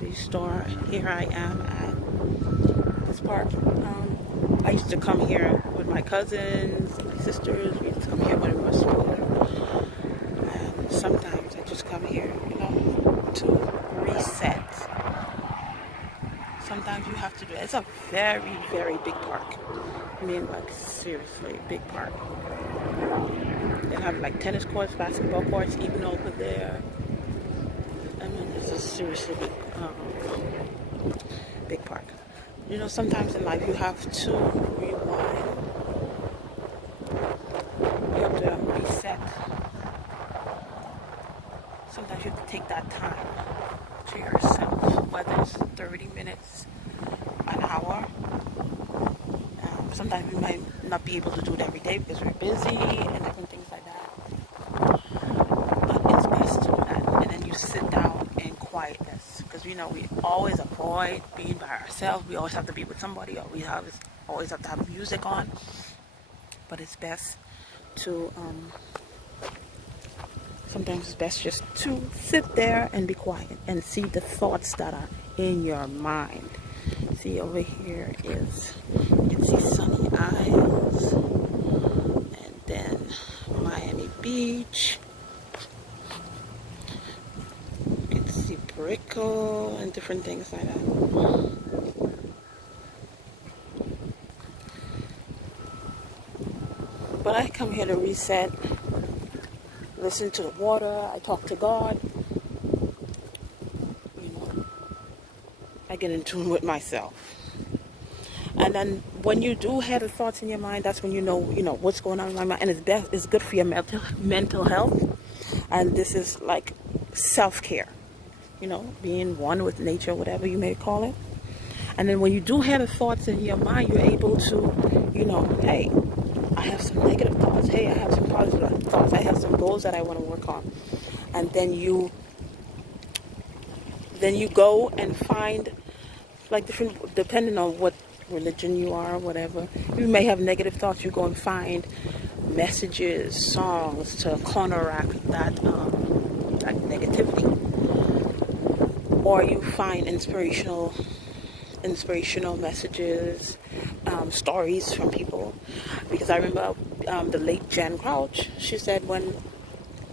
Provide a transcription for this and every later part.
grocery store. Here I am at this park. I used to come here with my cousins, my sisters. We used to come here when we were smaller. And sometimes I just come here, to reset. Sometimes you have to do it. It's a very, very big park. I mean, like, seriously, big park. They have like tennis courts, basketball courts, even over there. I mean, it's a seriously big park. Sometimes in life you have to rewind. You have to reset. Sometimes you have to take that time to yourself, whether it's 30 minutes, an hour. Sometimes we might not be able to do it every day because we're busy and different things like that. But it's best to do that. And then you sit down in quietness. Because we always avoid being by ourselves. We always have to be with somebody, or we always have to have music on. But it's best to, sometimes it's best just to sit there and be quiet and see the thoughts that are in your mind. See, over here is, you can see Sunny Isles, and then Miami Beach. You can see Brickell and different things like that. But I come here to reset, listen to the water, I talk to God. I get in tune with myself. And then when you do have the thoughts in your mind, that's when you know what's going on in my mind. And it's good for your mental health. And this is like self-care, being one with nature, whatever you may call it. And then when you do have the thoughts in your mind, you're able to, hey, I have some negative thoughts. Hey, I have some positive thoughts. I have some goals that I want to work on. And then you go and find, like, different, depending on what religion you are, whatever, you may have negative thoughts. You go and find messages, songs to counteract that negativity, or you find inspirational messages, stories from people. Because I remember the late Jan Crouch. She said when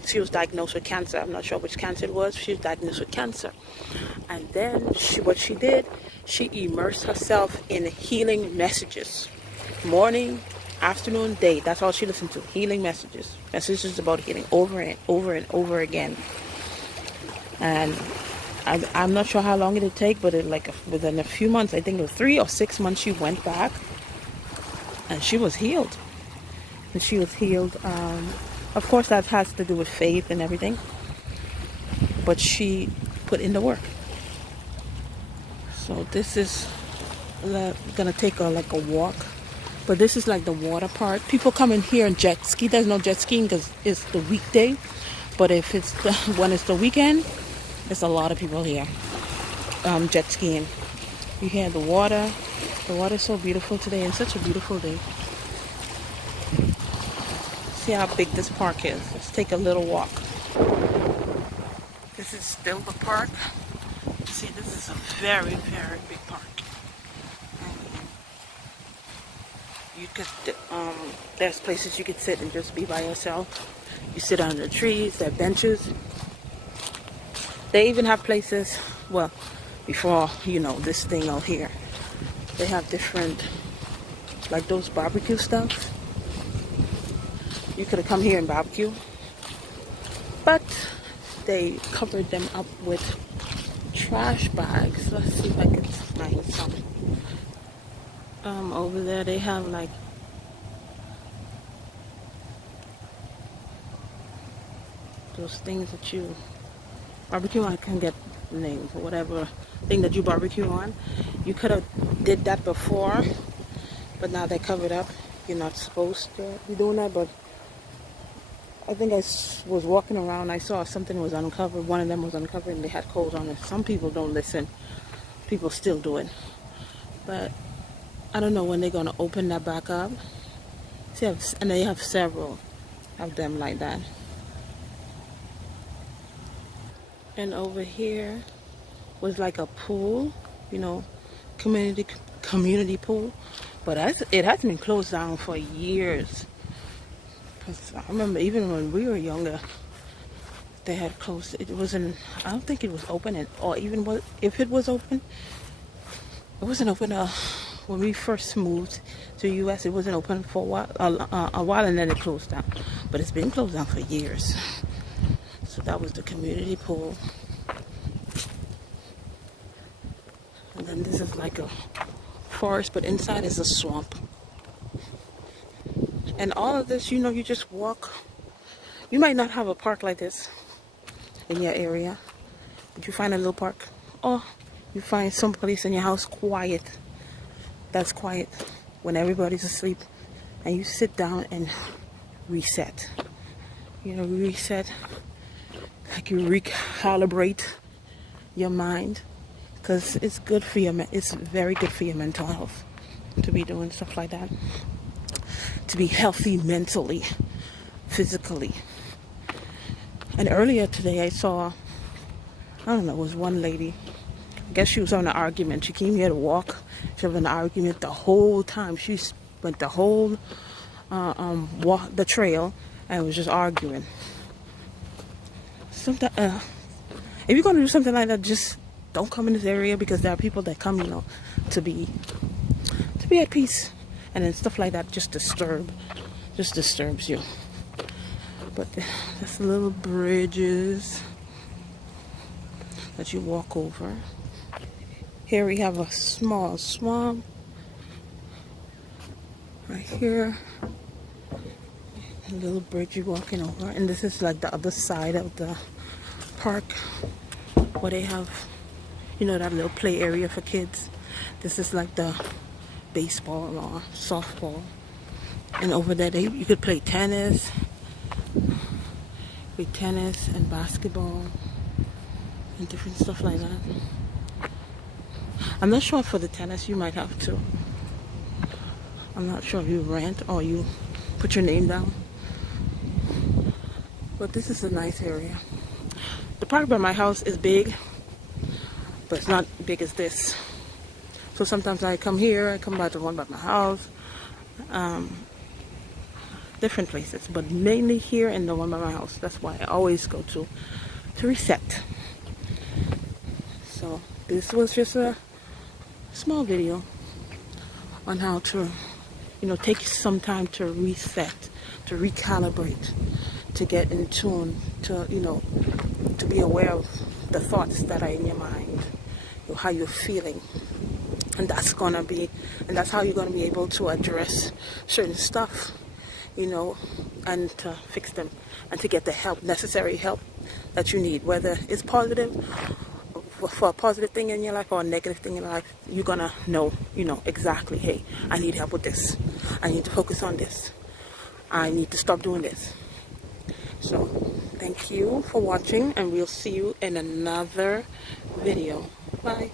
she was diagnosed with cancer, I'm not sure which cancer it was, she was diagnosed with cancer. And then what she did, she immersed herself in healing messages. Morning, afternoon, day. That's all she listened to. Healing messages. Messages about healing over and over and over again. And I'm not sure how long it'll take, but within a few months, I think it was 3 or 6 months, she went back and she was healed. And she was healed. Of course, that has to do with faith and everything. But she put in the work. So this is gonna take a walk. But this is like the water part. People come in here and jet ski. There's no jet skiing because it's the weekday. But if when it's the weekend, there's a lot of people here jet skiing. You hear the water. The water is so beautiful today, and such a beautiful day. See how big this park is. Let's take a little walk. This is still the park. See, this is a very, very big park. You could, there's places you could sit and just be by yourself. You sit under the trees, there are benches. They even have places, well, before, this thing out here, they have different, like those barbecue stuff. You could have come here and barbecue, but they covered them up with trash bags. Let's see if I can find some. Over there they have like those things that you barbecue on. I can get names or whatever thing that you barbecue on. You could have did that before, but now they're covered up. You're not supposed to be doing that, but I think I was walking around, I saw something was uncovered. One of them was uncovered and they had coals on it. Some people don't listen. People still do it. But I don't know when they're going to open that back up. See, and they have several of them like that. And over here, was like a pool, you know, community community pool, but it has been closed down for years. 'Cause I remember even when we were younger, they had closed. It wasn't. I don't think it was open, or even if it was open, it wasn't open. When we first moved to the U.S., it wasn't open for a while, and then it closed down. But it's been closed down for years. So that was the community pool. And then this is like a forest, but inside is a swamp. And all of this, you know, you just walk. You might not have a park like this in your area, but you find a little park, or you find some place in your house quiet. That's quiet when everybody's asleep, and you sit down and reset. You know, reset, like you recalibrate your mind, because it's good for it's very good for your mental health to be doing stuff like that, to be healthy mentally, physically. And earlier today I saw, I don't know, it was one lady, I guess she was on an argument. She came here to walk. She was on an argument the whole time. She went the whole the trail and was just arguing. Sometimes, if you're gonna do something like that, just don't come in this area, because there are people that come, you know, to be at peace, and then stuff like that just disturbs you. But there's little bridges that you walk over. Here we have a small swamp. Right here, a little bridge you're walking over. And this is like the other side of the park, where they have, you know, that little play area for kids. This is like the baseball or softball. And over there, you could play tennis. With tennis and basketball and different stuff like that. I'm not sure for the tennis, you might have to. I'm not sure if you rent or you put your name down. But this is a nice area. The park by my house is big, but it's not big as this. So sometimes I come here, I come by the one by my house. Different places, but mainly here and the one by my house. That's why I always go to reset. So this was just a small video on how to, you know, take some time to reset, to recalibrate, to get in tune, to, you know, to be aware of the thoughts that are in your mind, how you're feeling. And that's how you're gonna be able to address certain stuff, you know, and to fix them, and to get the necessary help that you need, whether it's positive, for a positive thing in your life or a negative thing in your life. You're gonna know, you know, exactly, hey, I need help with this, I need to focus on this, I need to stop doing this. So thank you for watching, and we'll see you in another video. Bye.